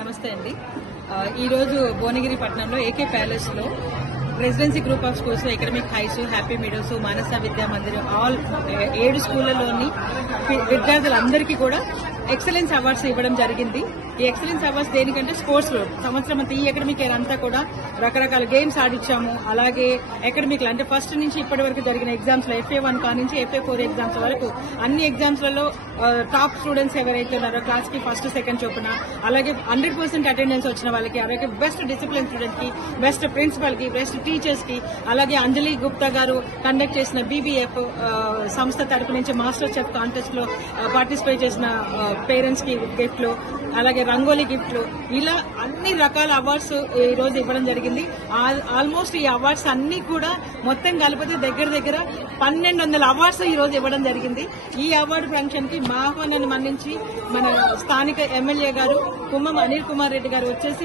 నమస్తే అండి. ఈరోజు భువనగిరి పట్టణంలో ఏకే ప్యాలెస్ లో రెసిడెన్సీ గ్రూప్ ఆఫ్ స్కూల్స్ లో ఎకడమిక్ హైస్, హ్యాపీ మీడోస్, మానస విద్యా మందిర్ ఆల్ 7 స్కూళ్లలోని విద్యార్థులందరికీ కూడా ఎక్సలెన్స్ అవార్డ్స్ ఇవ్వడం జరిగింది. ఈ ఎక్సలెన్స్ అవార్డ్స్ దేనికంటే స్పోర్ట్స్ లో సంవత్సరం అంతా ఈ అకాడమిక్ ఇయర్ అంతా కూడా రకరకాల గేమ్స్ ఆడిచ్చాము. అలాగే అకాడమిక్ అంటే ఫస్ట్ నుంచి ఇప్పటి వరకు జరిగిన ఎగ్జామ్స్ లో FA1 కా నుంచి FA4 ఎగ్జామ్స్ వరకు అన్ని ఎగ్జామ్స్ లలో టాప్ స్టూడెంట్స్ ఎవరైతే ఉన్నారో క్లాస్ కి ఫస్ట్ సెకండ్ చొప్పున, అలాగే 100% అటెండెన్స్ వచ్చిన వాళ్ళకి, అలాగే బెస్ట్ డిసిప్లిన్ స్టూడెంట్స్ కి, బెస్ట్ ప్రిన్సిపల్ కి, బెస్ట్ టీచర్స్ కి, అలాగే అంజలి గుప్తా గారు కండక్ట్ చేసిన BBF సంస్థ తరపు నుంచి మాస్టర్ చెఫ్ కాంటెస్ట్ లో పార్టిసిపేట్ చేసిన పేరెంట్స్ కి గిఫ్ట్లు, అలాగే రంగోలీ గిఫ్ట్లు, ఇలా అన్ని రకాల అవార్డ్స్ ఈ రోజు ఇవ్వడం జరిగింది. ఆల్మోస్ట్ ఈ అవార్డ్స్ అన్ని కూడా మొత్తం కలిపితే దగ్గర 1200 అవార్డ్స్ ఈ రోజు ఇవ్వడం జరిగింది. ఈ అవార్డు ఫంక్షన్ కి మా ఆహ్వానాన్ని మన్నించి మన స్థానిక ఎమ్మెల్యే గారు కుమ్మం అనిల్ కుమార్ రెడ్డి గారు వచ్చేసి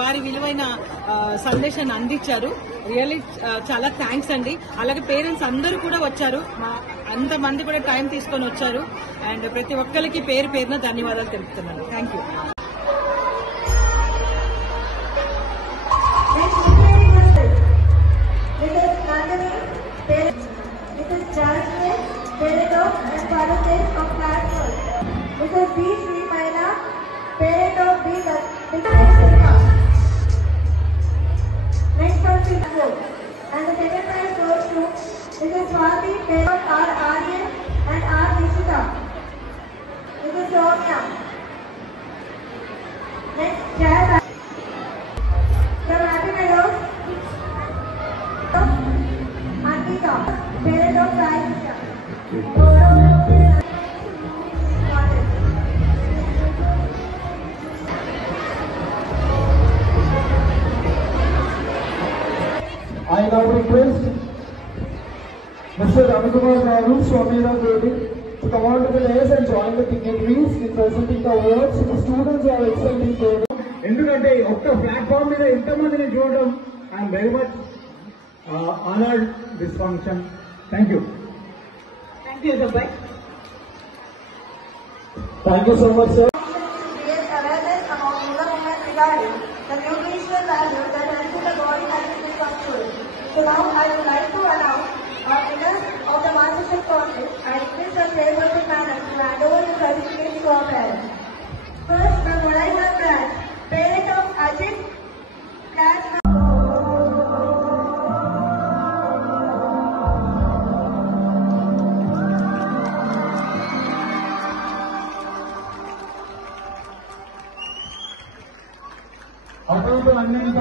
వారి విలువైన సందేశాన్ని అందించారు. రియల్లీ చాలా థ్యాంక్స్ అండి. అలాగే పేరెంట్స్ అందరూ కూడా వచ్చారు, అంతమంది కూడా టైం తీసుకొని వచ్చారు. అండ్ ప్రతి ఒక్కరికి పేరు పేరున ధన్యవాదాలు తెలుపుతున్నాను. Thank you. And the second prize goes to Mrs. Swati, parent R. Aryan and R. Nishita. Mrs. Sonia. Next, chair from Happy Meadows, Anvita, parent of Sai Nisha. I now request Mr. Ravikumar Garu, Swamira Devi, to come on to the dais and join the dignitaries in presenting the awards to the students who are excelling there. ఎందుకంటే ఒక్క ప్లాట్ఫామ్ మీద ఎంతమందిని చూడడం I'm very much honoured this function. Thank you. Thank you అబ్బాయి. Thank you so much sir. Create awareness among young women regarding the nutritional value that healthy the body has in this food. So now I would like to announce our winners of the MasterChef contest. I request the chairperson madam to hand over the certificate to our parents. First, from Moraina branch, parent of Ajit, class అటువంటి అన్నింటి